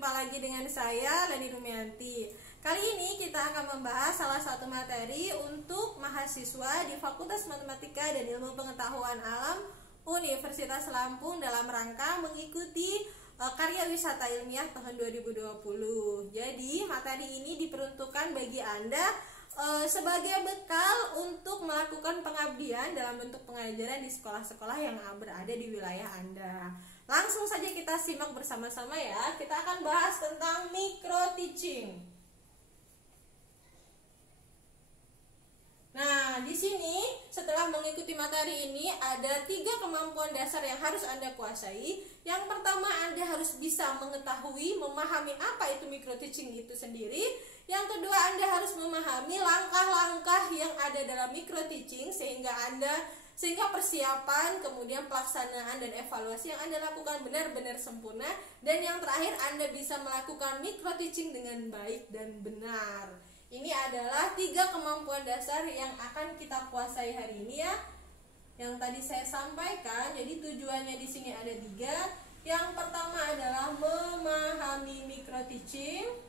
Jumpa lagi dengan saya, Leni Rumianti. Kali ini kita akan membahas salah satu materi untuk mahasiswa di Fakultas Matematika dan Ilmu Pengetahuan Alam Universitas Lampung dalam rangka mengikuti karya wisata ilmiah tahun 2020. Jadi materi ini diperuntukkan bagi Anda sebagai bekal untuk melakukan pengabdian dalam bentuk pengajaran di sekolah-sekolah yang berada di wilayah Anda. Langsung saja kita simak bersama-sama ya. Kita akan bahas tentang micro teaching. Nah, di sini setelah mengikuti materi ini ada 3 kemampuan dasar yang harus Anda kuasai. Yang pertama, Anda harus bisa mengetahui, memahami apa itu micro teaching itu sendiri. Yang kedua, Anda harus memahami langkah-langkah yang ada dalam micro teaching sehingga persiapan, kemudian pelaksanaan dan evaluasi yang Anda lakukan benar-benar sempurna. Dan yang terakhir, Anda bisa melakukan micro teaching dengan baik dan benar. Ini adalah 3 kemampuan dasar yang akan kita kuasai hari ini ya. Yang tadi saya sampaikan, jadi tujuannya di sini ada 3. Yang pertama adalah memahami micro teaching.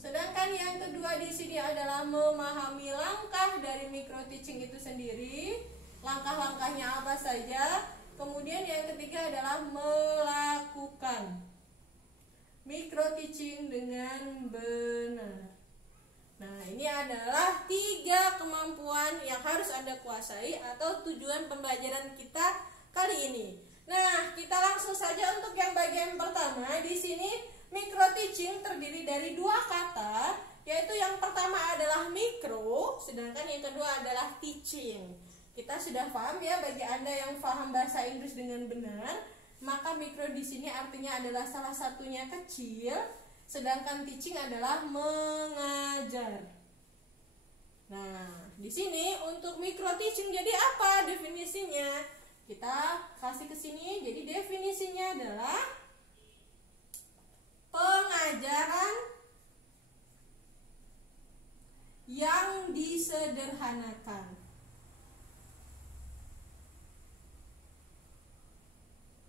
Sedangkan yang kedua di sini adalah memahami langkah dari micro teaching itu sendiri. Langkah-langkahnya apa saja. Kemudian yang ketiga adalah melakukan micro teaching dengan benar. Nah, ini adalah 3 kemampuan yang harus Anda kuasai atau tujuan pembelajaran kita kali ini. Nah, kita langsung saja untuk yang bagian pertama. Di sini micro teaching terdiri dari 2 kata, yaitu yang pertama adalah micro, sedangkan yang kedua adalah teaching. Kita sudah paham ya, bagi Anda yang paham bahasa Inggris dengan benar, maka micro di sini artinya adalah salah satunya kecil, sedangkan teaching adalah mengajar. Nah, di sini untuk micro teaching jadi apa definisinya? Kita kasih ke sini. Jadi definisinya adalah pengajaran yang disederhanakan.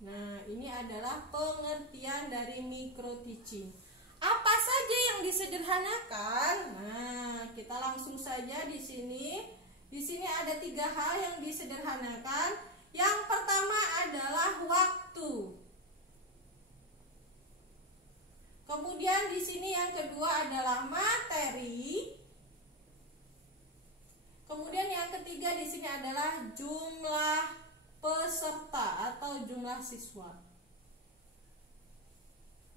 Nah, ini adalah pengertian dari micro teaching. Apa saja yang disederhanakan? Nah, kita langsung saja di sini. Di sini ada 3 hal yang disederhanakan. Yang pertama adalah waktu. Kemudian di sini yang kedua adalah materi. Kemudian yang ketiga di sini adalah jumlah peserta atau jumlah siswa.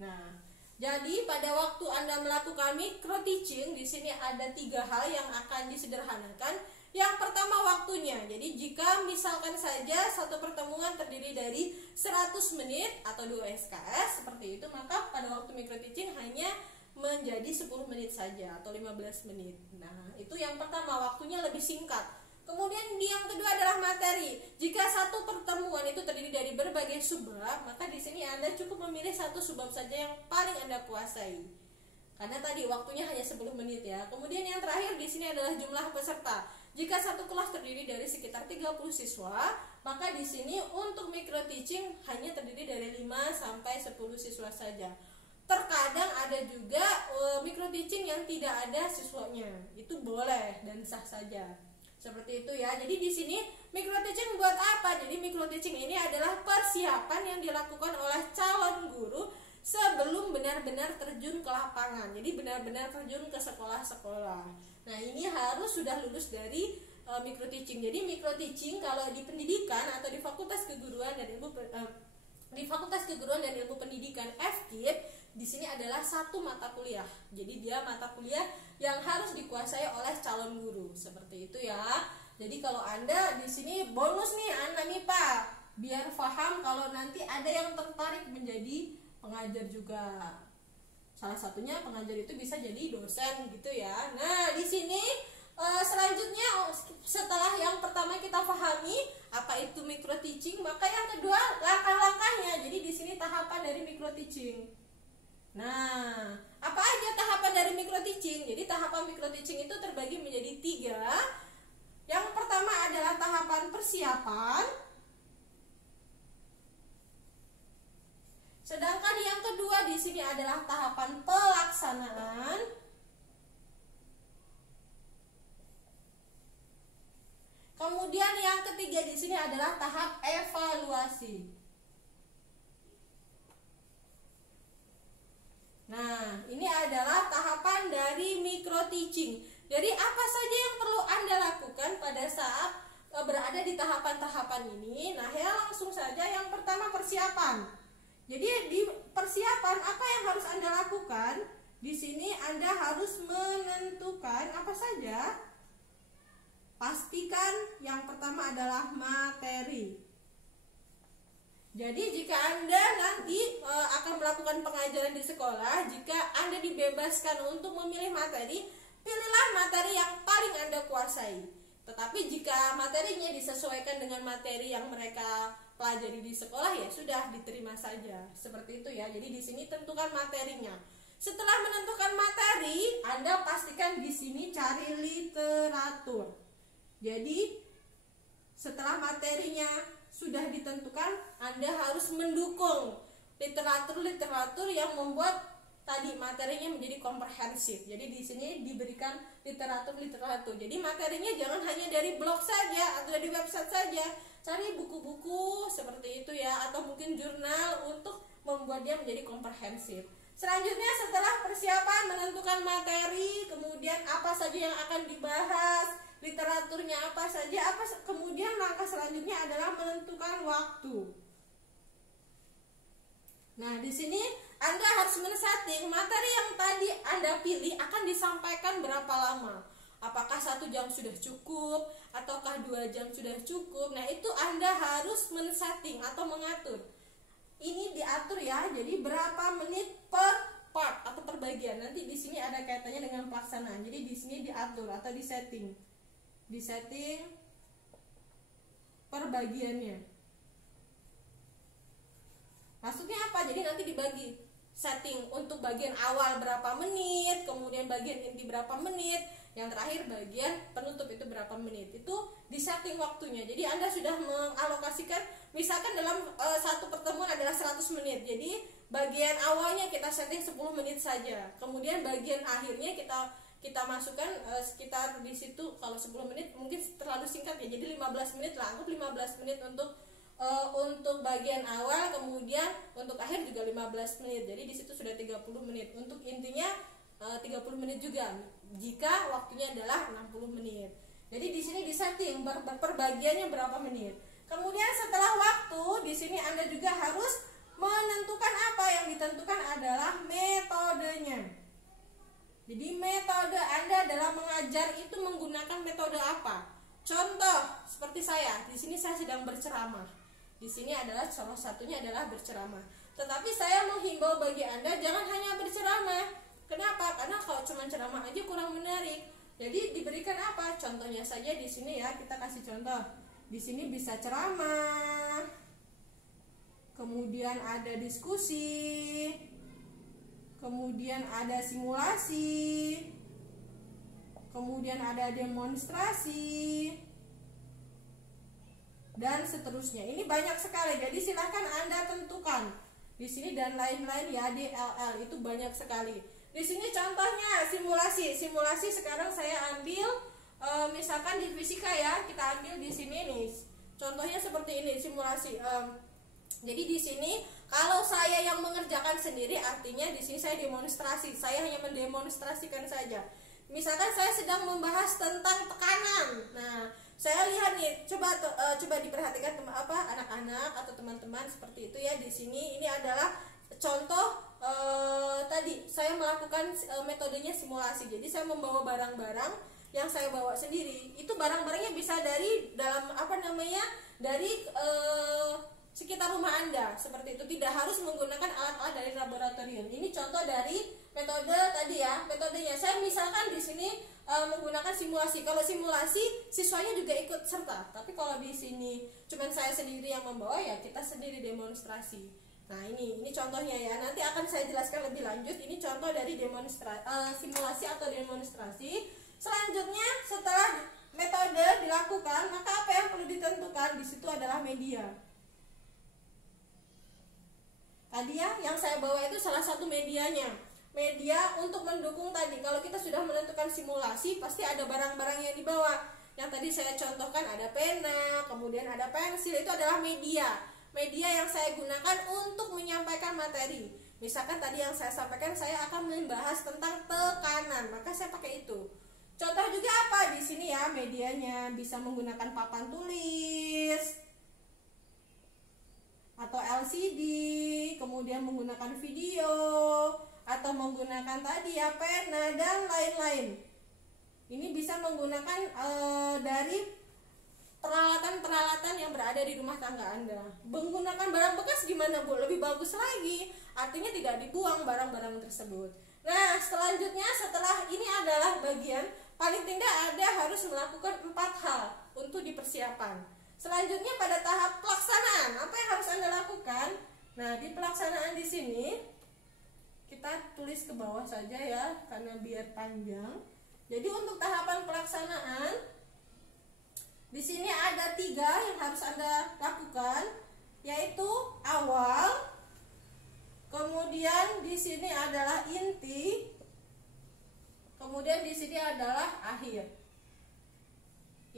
Nah, jadi pada waktu Anda melakukan micro teaching di sini ada 3 hal yang akan disederhanakan. Yang pertama waktunya. Jadi jika misalkan saja satu pertemuan terdiri dari 100 menit atau 2 SKS seperti itu, maka pada waktu micro teaching hanya menjadi 10 menit saja atau 15 menit. Nah, itu yang pertama, waktunya lebih singkat. Kemudian yang kedua adalah materi. Jika satu pertemuan itu terdiri dari berbagai subbab, maka di sini Anda cukup memilih satu subbab saja yang paling Anda kuasai. Karena tadi waktunya hanya 10 menit ya. Kemudian yang terakhir di sini adalah jumlah peserta. Jika satu kelas terdiri dari sekitar 30 siswa, maka di sini untuk micro teaching hanya terdiri dari 5 sampai 10 siswa saja. Terkadang ada juga micro teaching yang tidak ada siswanya. Itu boleh dan sah saja. Seperti itu ya. Jadi di sini micro teaching buat apa? Jadi micro teaching ini adalah persiapan yang dilakukan oleh calon guru sebelum benar-benar terjun ke lapangan. Jadi benar-benar terjun ke sekolah-sekolah. Nah, ini harus sudah lulus dari micro teaching. Jadi micro teaching kalau di pendidikan atau di Fakultas Keguruan dan Ilmu Pendidikan FKIP di sini adalah satu mata kuliah. Jadi dia mata kuliah yang harus dikuasai oleh calon guru. Seperti itu ya. Jadi kalau Anda di sini bonus nih anak MIPA, biar paham kalau nanti ada yang tertarik menjadi pengajar juga. Salah satunya pengajar itu bisa jadi dosen gitu ya. Nah, di sini selanjutnya setelah yang pertama kita pahami apa itu micro teaching, maka yang kedua langkah-langkahnya. Jadi di sini tahapan dari micro teaching. Nah, apa aja tahapan dari micro teaching? Jadi tahapan micro teaching itu terbagi menjadi 3. Yang pertama adalah tahapan persiapan. Sedangkan yang kedua di sini adalah tahapan pelaksanaan. Kemudian yang ketiga di sini adalah tahap evaluasi. Nah, ini adalah tahapan dari micro teaching. Jadi apa saja yang perlu Anda lakukan pada saat berada di tahapan-tahapan ini? Nah, ya langsung saja yang pertama persiapan. Jadi di persiapan apa yang harus Anda lakukan? Di sini Anda harus menentukan apa saja. Pastikan yang pertama adalah materi. Jadi jika Anda nanti akan melakukan pengajaran di sekolah, jika Anda dibebaskan untuk memilih materi, pilihlah materi yang paling Anda kuasai. Tetapi jika materinya disesuaikan dengan materi yang mereka pelajari di sekolah, ya sudah diterima saja. Seperti itu ya. Jadi di sini tentukan materinya. Setelah menentukan materi, Anda pastikan di sini cari literatur. Jadi setelah materinya sudah ditentukan, Anda harus mendukung literatur-literatur yang membuat tadi materinya menjadi komprehensif. Jadi di sini diberikan literatur-literatur. Jadi materinya jangan hanya dari blog saja atau dari website saja. Cari buku-buku seperti itu ya, atau mungkin jurnal untuk membuat dia menjadi komprehensif. Selanjutnya setelah persiapan menentukan materi, kemudian apa saja yang akan dibahas, literaturnya apa saja, kemudian langkah selanjutnya adalah menentukan waktu. Nah, di sini Anda harus men-setting materi yang tadi Anda pilih akan disampaikan berapa lama. Apakah 1 jam sudah cukup, ataukah 2 jam sudah cukup. Nah, itu Anda harus men-setting atau mengatur. Ini diatur ya, jadi berapa menit per part atau per bagian. Nanti di sini ada kaitannya dengan pelaksanaan. Jadi di sini diatur atau disetting. Disetting per bagiannya. Maksudnya apa? Jadi nanti dibagi setting untuk bagian awal berapa menit, kemudian bagian inti berapa menit, yang terakhir bagian penutup itu berapa menit. Itu disetting waktunya. Jadi Anda sudah mengalokasikan, misalkan dalam satu pertemuan adalah 100 menit. Jadi bagian awalnya kita setting 10 menit saja. Kemudian bagian akhirnya kita masukkan sekitar di situ, kalau 10 menit mungkin terlalu singkat ya, jadi 15 menit lah, anggap 15 menit untuk bagian awal, kemudian untuk akhir juga 15 menit. Jadi di situ sudah 30 menit. Untuk intinya 30 menit juga jika waktunya adalah 60 menit. Jadi di sini disetting perbagiannya berapa menit. Kemudian setelah waktu, di sini Anda juga harus menentukan apa yang ditentukan adalah metodenya. Jadi metode Anda dalam mengajar itu menggunakan metode apa? Contoh seperti saya, di sini saya sedang berceramah. Di sini adalah salah satunya adalah berceramah. Tetapi saya menghimbau bagi Anda jangan hanya berceramah. Kenapa? Karena kalau cuma ceramah aja kurang menarik. Jadi diberikan apa? Contohnya saja di sini ya, kita kasih contoh. Di sini bisa ceramah. Kemudian ada diskusi. Kemudian ada simulasi, kemudian ada demonstrasi, dan seterusnya. Ini banyak sekali. Jadi silakan Anda tentukan di sini dan lain-lain ya, DLL itu banyak sekali. Di sini contohnya simulasi. Simulasi sekarang saya ambil misalkan di fisika ya, kita ambil di sini nih. Contohnya seperti ini simulasi. Jadi di sini kalau saya yang mengerjakan sendiri, artinya di sini saya demonstrasi. Saya hanya mendemonstrasikan saja. Misalkan saya sedang membahas tentang tekanan. Nah, saya lihat nih, coba diperhatikan anak-anak atau teman-teman seperti itu ya. Di sini ini adalah contoh tadi saya melakukan metodenya simulasi. Jadi saya membawa barang-barang yang saya bawa sendiri. Itu barang-barangnya bisa dari dari sekitar rumah Anda, seperti itu. Tidak harus menggunakan alat-alat dari laboratorium. Ini contoh dari metode tadi ya. Metodenya saya misalkan di sini menggunakan simulasi. Kalau simulasi siswanya juga ikut serta. Tapi kalau di sini cuman saya sendiri yang membawa, ya kita sendiri demonstrasi. Nah, ini contohnya ya. Nanti akan saya jelaskan lebih lanjut. Ini contoh dari simulasi atau demonstrasi. Selanjutnya setelah metode dilakukan, maka apa yang perlu ditentukan? Di situ adalah media. Tadi ya yang saya bawa itu salah satu medianya. Media untuk mendukung tadi. Kalau kita sudah menentukan simulasi, pasti ada barang-barang yang dibawa. Yang tadi saya contohkan ada pena, kemudian ada pensil, itu adalah media. Media yang saya gunakan untuk menyampaikan materi. Misalkan tadi yang saya sampaikan, saya akan membahas tentang tekanan, maka saya pakai itu. Contoh juga apa di sini ya medianya, bisa menggunakan papan tulis atau LCD, kemudian menggunakan video, atau menggunakan tadi ya pena dan lain-lain. Ini bisa menggunakan dari peralatan-peralatan yang berada di rumah tangga Anda. Menggunakan barang bekas gimana Bu? Lebih bagus lagi, artinya tidak dibuang barang-barang tersebut. Nah selanjutnya setelah ini adalah bagian paling tidak Anda harus melakukan 4 hal untuk dipersiapkan. Selanjutnya pada tahap pelaksanaan, apa yang harus Anda lakukan? Nah, di pelaksanaan di sini kita tulis ke bawah saja ya, karena biar panjang. Jadi untuk tahapan pelaksanaan di sini ada 3 yang harus Anda lakukan, yaitu awal, kemudian di sini adalah inti, kemudian di sini adalah akhir.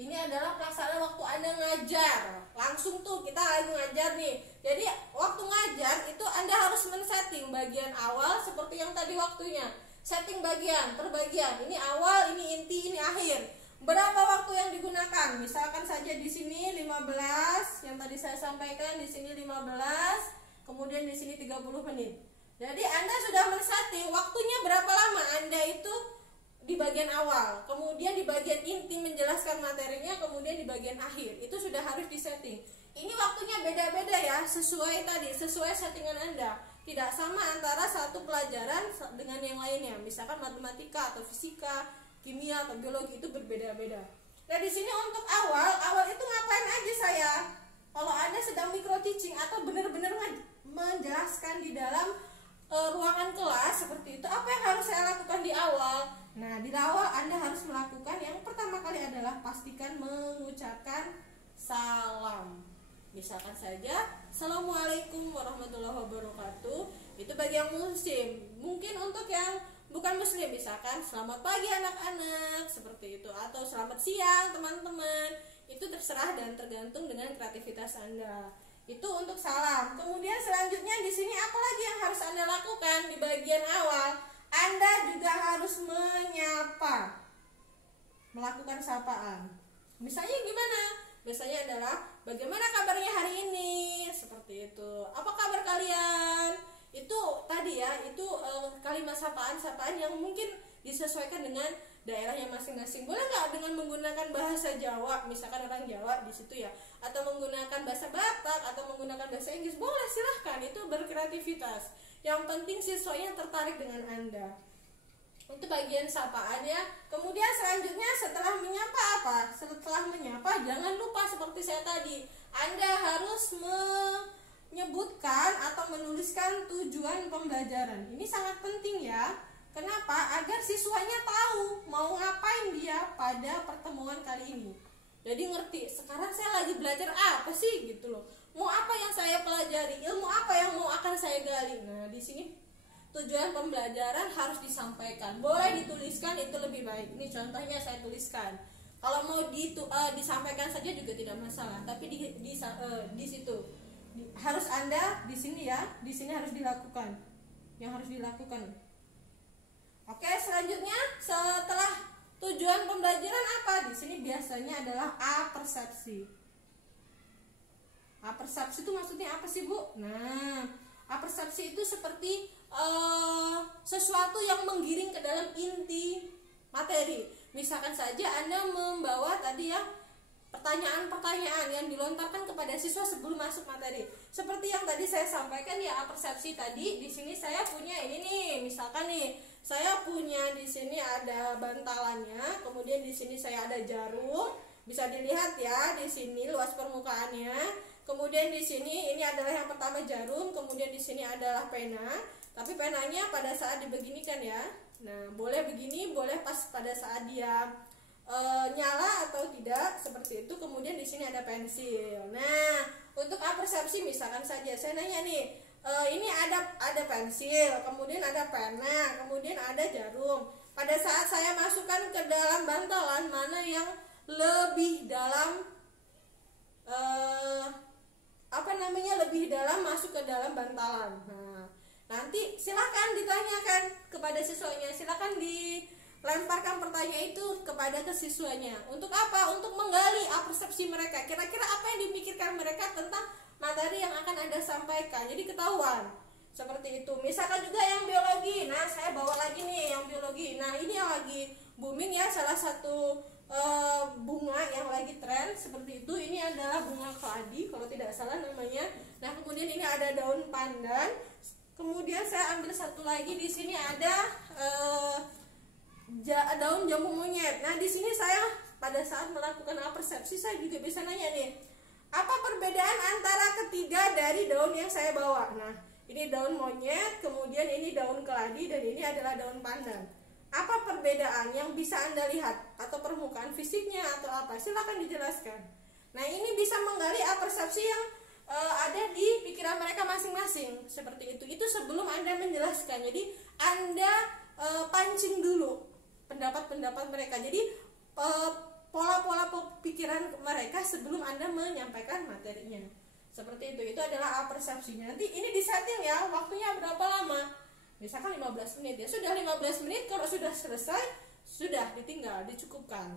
Ini adalah pelaksanaan waktu Anda ngajar. Langsung tuh kita lagi ngajar nih. Jadi waktu ngajar itu Anda harus men-setting bagian awal seperti yang tadi waktunya. Setting bagian per bagian. Ini awal, ini inti, ini akhir. Berapa waktu yang digunakan? Misalkan saja di sini 15, yang tadi saya sampaikan di sini 15, kemudian di sini 30 menit. Jadi Anda sudah men-setting waktunya berapa lama Anda itu di bagian awal, kemudian di bagian inti menjelaskan materinya, kemudian di bagian akhir. Itu sudah harus disetting. Ini waktunya beda-beda ya, sesuai tadi, sesuai settingan Anda. Tidak sama antara satu pelajaran dengan yang lainnya. Misalkan matematika atau fisika, kimia atau biologi itu berbeda-beda. Nah, di sini untuk awal itu ngapain aja saya? Kalau Anda sedang micro teaching atau benar-benar menjelaskan di dalam ruangan kelas seperti itu, apa yang harus saya lakukan di awal? Nah, di awal Anda harus melakukan yang pertama kali adalah pastikan mengucapkan salam. Misalkan saja, Assalamualaikum warahmatullahi wabarakatuh. Itu bagi yang muslim. Mungkin untuk yang bukan muslim, misalkan selamat pagi anak-anak, seperti itu. Atau selamat siang teman-teman. Itu terserah dan tergantung dengan kreativitas Anda. Itu untuk salam. Kemudian selanjutnya di sini apa lagi yang harus Anda lakukan di bagian awal? Anda juga harus menyapa, melakukan sapaan. Misalnya gimana? Biasanya adalah bagaimana kabarnya hari ini? Seperti itu. Apa kabar kalian? Itu tadi ya, itu kalimat sapaan yang mungkin disesuaikan dengan daerahnya masing-masing. Boleh nggak dengan menggunakan bahasa Jawa, misalkan orang Jawa di situ ya, atau menggunakan bahasa Batak atau menggunakan bahasa Inggris? Boleh, silahkan, itu berkreativitas. Yang penting siswanya tertarik dengan Anda. Itu bagian sapaannya. Kemudian selanjutnya setelah menyapa apa? Setelah menyapa jangan lupa seperti saya tadi, Anda harus menyebutkan atau menuliskan tujuan pembelajaran. Ini sangat penting ya. Kenapa? Agar siswanya tahu mau ngapain dia pada pertemuan kali ini. Jadi ngerti, sekarang saya lagi belajar apa sih gitu loh. Mau apa yang saya pelajari, ilmu apa yang mau akan saya gali. Nah, di sini tujuan pembelajaran harus disampaikan. Boleh dituliskan, itu lebih baik. Ini contohnya saya tuliskan. Kalau mau disampaikan saja juga tidak masalah, tapi di situ harus Anda di sini ya, di sini harus dilakukan. Yang harus dilakukan. Oke, selanjutnya setelah tujuan pembelajaran apa? Di sini biasanya adalah persepsi. Persepsi itu maksudnya apa sih Bu? Nah, persepsi itu seperti sesuatu yang menggiring ke dalam inti materi. Misalkan saja Anda membawa tadi ya pertanyaan-pertanyaan yang dilontarkan kepada siswa sebelum masuk materi. Seperti yang tadi saya sampaikan ya, persepsi tadi. Di sini saya punya ini nih, misalkan nih, saya punya di sini ada bantalannya, kemudian di sini saya ada jarum. Bisa dilihat ya di sini luas permukaannya. Kemudian di sini ini adalah yang pertama jarum, kemudian di sini adalah pena. Tapi penanya pada saat dibeginikan ya. Nah, boleh begini, boleh pas pada saat dia nyala atau tidak, seperti itu. Kemudian di sini ada pensil. Nah, untuk persepsi misalkan saja saya nanya nih, ini ada pensil, kemudian ada pena, kemudian ada jarum. Pada saat saya masukkan ke dalam bantalan, mana yang lebih dalam, lebih dalam masuk ke dalam bantalan. Nah, nanti silakan ditanyakan kepada siswanya, silakan dilemparkan pertanyaan itu kepada siswanya. Untuk apa? Untuk menggali persepsi mereka. Kira-kira apa yang dipikirkan mereka tentang materi yang akan Anda sampaikan. Jadi ketahuan. Seperti itu. Misalkan juga yang biologi. Nah, saya bawa lagi nih yang biologi. Nah, ini yang lagi booming ya, salah satu bunga yang lagi tren seperti itu. Ini adalah bunga keladi kalau tidak salah namanya. Nah, kemudian ini ada daun pandan. Kemudian saya ambil satu lagi, di sini ada daun jambu monyet. Nah, di sini saya pada saat melakukan persepsi saya juga bisa nanya nih, apa perbedaan antara ketiga dari daun yang saya bawa? Nah, ini daun monyet, kemudian ini daun keladi, dan ini adalah daun pandan. Apa perbedaan yang bisa Anda lihat? Atau permukaan fisiknya atau apa? Silakan dijelaskan. Nah, ini bisa menggali persepsi yang ada di pikiran mereka masing-masing. Seperti itu. Itu sebelum Anda menjelaskan. Jadi, Anda pancing dulu pendapat-pendapat mereka. Jadi, pola-pola pikiran mereka sebelum Anda menyampaikan materinya. Seperti itu. Itu adalah persepsinya. Nanti ini disetting ya, waktunya berapa lama? Misalkan 15 menit ya. Sudah 15 menit, kalau sudah selesai, sudah ditinggal, dicukupkan.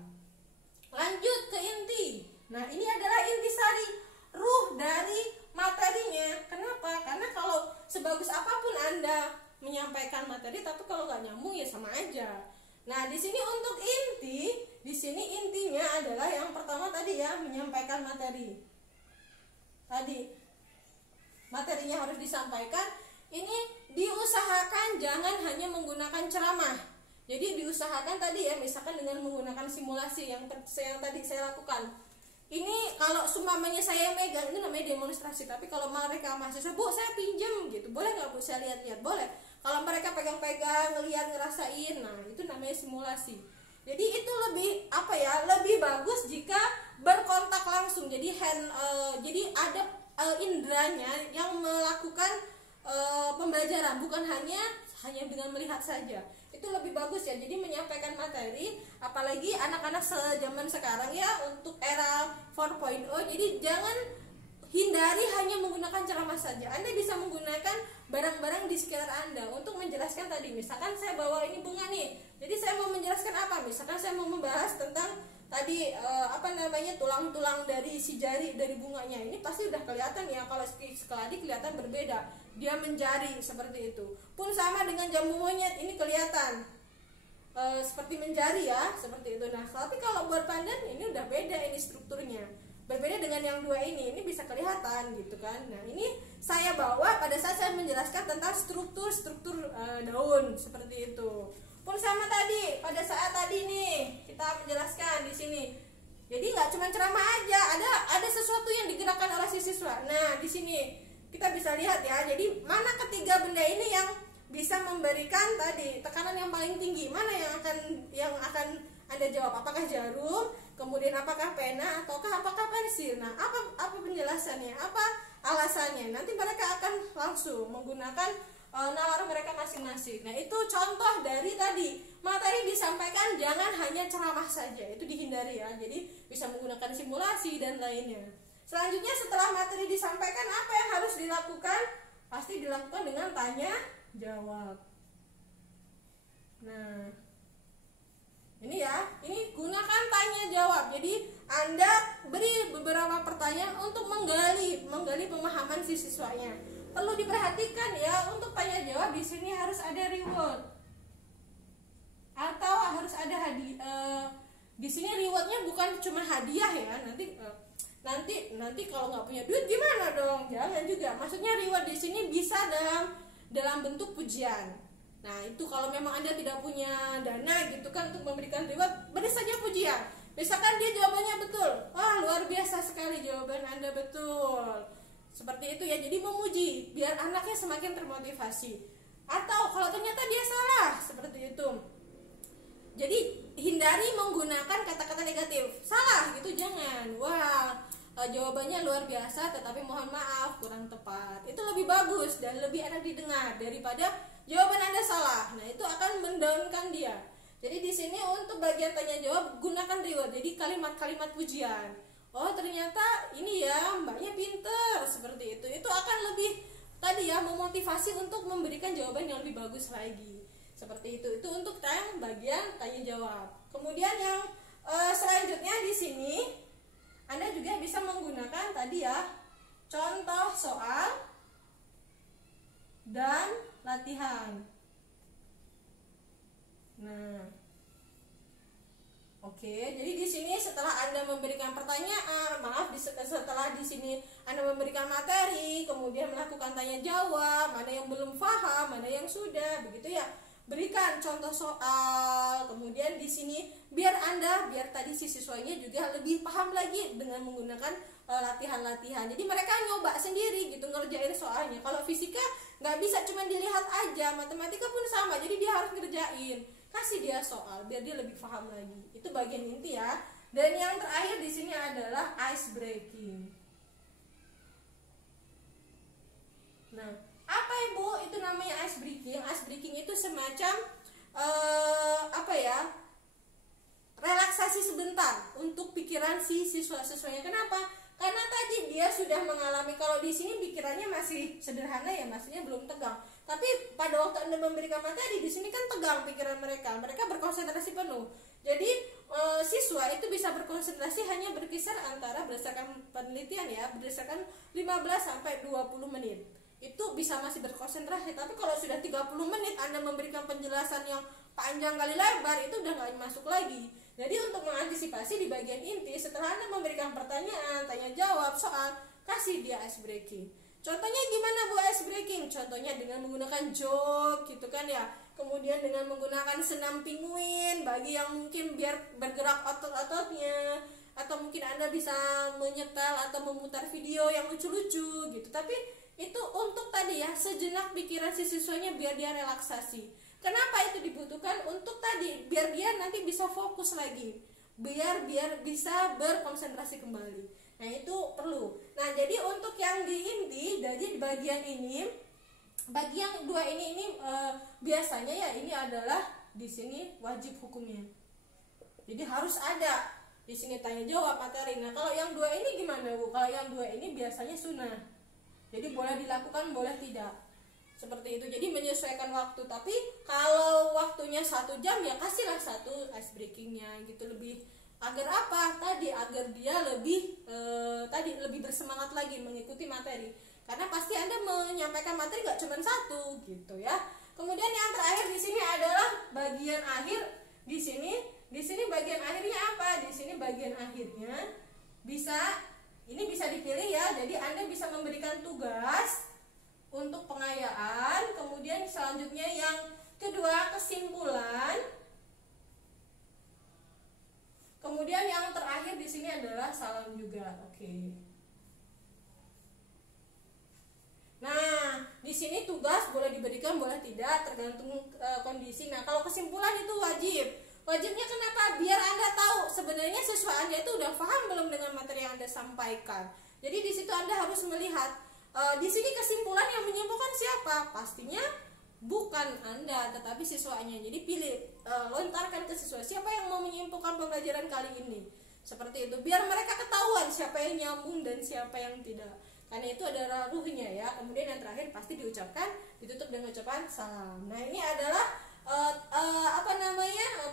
Lanjut ke inti. Nah, ini adalah intisari, ruh dari materinya. Kenapa? Karena kalau sebagus apapun Anda menyampaikan materi, tapi kalau nggak nyambung ya sama aja. Nah, di sini untuk inti, di sini intinya adalah yang pertama tadi ya, menyampaikan materi. Tadi materinya harus disampaikan. Ini diusahakan jangan hanya menggunakan ceramah. Jadi diusahakan tadi ya, misalkan dengan menggunakan simulasi yang tadi saya lakukan. Ini kalau seumpamanya saya megang, itu namanya demonstrasi. Tapi kalau mereka mahasiswa, Bu saya pinjem gitu, boleh nggak Bu saya lihat-lihat? Boleh. Kalau mereka pegang-pegang, ngelihat, ngerasain, nah itu namanya simulasi. Jadi itu lebih lebih bagus jika berkontak langsung. Jadi jadi ada indranya yang melakukan pembelajaran, bukan hanya dengan melihat saja. Itu lebih bagus ya. Jadi menyampaikan materi, apalagi anak-anak zaman sekarang ya, untuk era 4.0. Jadi jangan hindari hanya menggunakan ceramah saja. Anda bisa menggunakan barang-barang di sekitar Anda untuk menjelaskan tadi. Misalkan saya bawa ini bunga nih, jadi saya mau menjelaskan apa? Misalkan saya mau membahas tentang tadi tulang-tulang dari si jari dari bunganya. Ini pasti udah kelihatan ya. Kalau keladi kelihatan berbeda, dia menjari seperti itu. Pun sama dengan jambu monyet, ini kelihatan seperti menjari ya, seperti itu. Nah, tapi kalau buat pandan ini udah beda, ini strukturnya berbeda dengan yang dua ini bisa kelihatan gitu kan. Nah, ini saya bawa pada saat saya menjelaskan tentang struktur daun seperti itu. Pun sama tadi, pada saat tadi nih kita menjelaskan di sini. Jadi nggak cuma ceramah aja, ada sesuatu yang digerakkan oleh si siswa. Nah, di sini kita bisa lihat ya. Jadi mana ketiga benda ini yang bisa memberikan tadi tekanan yang paling tinggi? Mana yang akan Anda jawab? Apakah jarum, kemudian apakah pena, ataukah apakah pensil? Nah, apa penjelasannya? Apa alasannya? Nanti mereka akan langsung menggunakan nalar mereka masing-masing. Nah, itu contoh dari tadi materi disampaikan jangan hanya ceramah saja, itu dihindari ya. Jadi bisa menggunakan simulasi dan lainnya. Selanjutnya setelah materi disampaikan, apa yang harus dilakukan? Pasti dilakukan dengan tanya jawab. Nah, ini ya, ini gunakan tanya jawab. Jadi Anda beri beberapa pertanyaan untuk menggali pemahaman si siswanya. Perlu diperhatikan ya, untuk tanya jawab di sini harus ada reward atau harus ada hadiah. Di sini rewardnya bukan cuma hadiah ya. Nanti kalau nggak punya duit gimana dong? Jangan juga. Maksudnya reward di sini bisa dalam bentuk pujian. Nah, itu kalau memang Anda tidak punya dana gitu kan untuk memberikan reward, beri saja pujian. Misalkan dia jawabannya betul, wah luar biasa sekali jawaban Anda betul. Seperti itu ya, jadi memuji biar anaknya semakin termotivasi. Atau kalau ternyata dia salah, seperti itu. Jadi hindari menggunakan kata-kata negatif. Salah gitu jangan. Wah, jawabannya luar biasa tetapi mohon maaf kurang tepat. Itu lebih bagus dan lebih enak didengar daripada jawaban Anda salah. Nah, itu akan mendownkan dia. Jadi di sini untuk bagian tanya jawab gunakan reward. Jadi kalimat-kalimat pujian. Oh, ternyata ini ya mbaknya pinter, seperti itu. Itu akan lebih tadi ya memotivasi untuk memberikan jawaban yang lebih bagus lagi. Seperti itu. Itu untuk bagian tanya jawab. Kemudian yang selanjutnya di sini Anda juga bisa menggunakan tadi ya contoh soal dan latihan. Nah, oke. Jadi di sini setelah Anda memberikan pertanyaan, setelah di sini Anda memberikan materi, kemudian melakukan tanya jawab, mana yang belum paham, mana yang sudah, begitu ya. Berikan contoh soal, kemudian di sini biar tadi si siswanya juga lebih paham lagi dengan menggunakan latihan-latihan. Jadi mereka nyoba sendiri gitu ngerjain soalnya. Kalau fisika nggak bisa cuma dilihat aja, matematika pun sama. Jadi dia harus ngerjain. Kasih dia soal biar dia lebih paham lagi. Itu bagian inti ya. Dan yang terakhir di sini adalah ice breaking. Nah, apa Ibu itu namanya ice breaking? Ice breaking itu semacam relaksasi sebentar untuk pikiran si siswa-siswanya. Kenapa? Karena tadi dia sudah mengalami, kalau di sini pikirannya masih sederhana ya, maksudnya belum tegang. Tapi pada waktu Anda memberikan materi di sini kan tegang pikiran mereka. Mereka berkonsentrasi penuh. Jadi siswa itu bisa berkonsentrasi hanya berkisar antara berdasarkan penelitian ya, berdasarkan 15 sampai 20 menit. Itu bisa masih berkonsentrasi. Tapi kalau sudah 30 menit Anda memberikan penjelasan yang panjang kali lebar, itu udah nggak masuk lagi. Jadi untuk mengantisipasi di bagian inti, setelah Anda memberikan pertanyaan, tanya jawab, soal, kasih dia ice breaking. Contohnya gimana Bu ice breaking? Contohnya dengan menggunakan joke gitu kan ya. Kemudian dengan menggunakan senam pinguin bagi yang mungkin biar bergerak otot-ototnya, atau mungkin Anda bisa menyetel atau memutar video yang lucu-lucu gitu. Tapi itu untuk tadi ya sejenak pikiran si siswanya biar dia relaksasi. Kenapa itu dibutuhkan? Untuk tadi biar dia nanti bisa fokus lagi, biar bisa berkonsentrasi kembali. Nah, itu perlu. Nah, jadi untuk yang di inti dari bagian ini, bagian dua ini biasanya ya ini adalah di sini wajib hukumnya. Jadi harus ada di sini tanya jawab materi. Nah, kalau yang dua ini gimana Bu? Kalau yang dua ini biasanya sunnah. Jadi boleh dilakukan, boleh tidak. Seperti itu. Jadi menyesuaikan waktu. Tapi kalau waktunya 1 jam ya kasihlah 1 ice breakingnya gitu, lebih agar apa? Tadi agar dia lebih lebih bersemangat lagi mengikuti materi. Karena pasti Anda menyampaikan materi gak cuma 1 gitu ya. Kemudian yang terakhir di sini adalah bagian akhir. Di sini bagian akhirnya apa? Di sini bagian akhirnya ini bisa dipilih ya. Jadi Anda bisa memberikan tugas untuk pengayaan, kemudian selanjutnya yang kedua kesimpulan, kemudian yang terakhir di sini adalah salam juga. Oke. Nah, di sini tugas boleh diberikan, boleh tidak, tergantung kondisi. Nah, kalau kesimpulan itu wajib. Wajibnya kenapa? Biar Anda tahu sebenarnya siswa Anda itu udah paham belum dengan materi yang Anda sampaikan. Jadi di situ Anda harus melihat. Di sini kesimpulan yang menyimpulkan siapa? Pastinya bukan Anda, tetapi siswanya. Jadi pilih, lontarkan ke siswa siapa yang mau menyimpulkan pembelajaran kali ini. Seperti itu. Biar mereka ketahuan siapa yang nyambung dan siapa yang tidak. Karena itu adalah ruhnya ya. Kemudian yang terakhir pasti diucapkan, ditutup dengan ucapan salam. Nah, ini adalah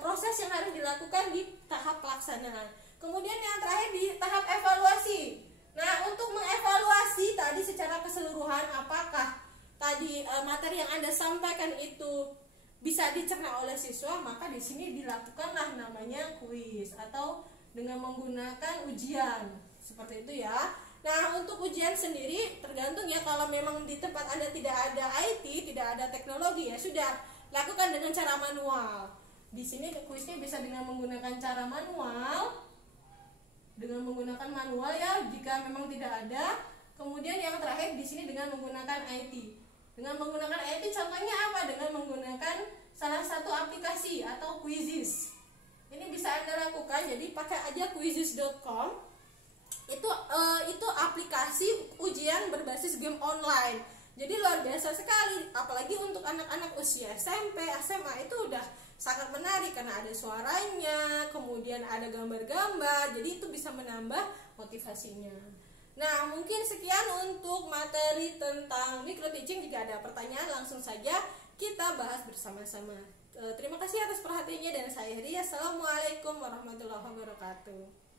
proses yang harus dilakukan di tahap pelaksanaan. Kemudian yang terakhir di tahap evaluasi. Nah, untuk mengevaluasi tadi secara keseluruhan apakah tadi materi yang Anda sampaikan itu bisa dicerna oleh siswa, maka di sini dilakukanlah namanya kuis atau dengan menggunakan ujian. Seperti itu ya. Nah, untuk ujian sendiri tergantung ya, kalau memang di tempat Anda tidak ada IT, tidak ada teknologi ya sudah, lakukan dengan cara manual. Di sini kuisnya bisa dengan menggunakan cara manual. Dengan menggunakan manual ya jika memang tidak ada. Kemudian yang terakhir di sini dengan menggunakan IT. Dengan menggunakan IT contohnya apa? Dengan menggunakan salah satu aplikasi atau Quizizz. Ini bisa Anda lakukan. Jadi pakai aja quizizz.com. itu aplikasi ujian berbasis game online. Jadi luar biasa sekali, apalagi untuk anak-anak usia SMP, SMA itu udah sangat menarik karena ada suaranya, kemudian ada gambar-gambar, jadi itu bisa menambah motivasinya. Nah, mungkin sekian untuk materi tentang micro teaching. Jika ada pertanyaan langsung saja kita bahas bersama-sama. Terima kasih atas perhatiannya dan saya Ria. Assalamualaikum warahmatullahi wabarakatuh.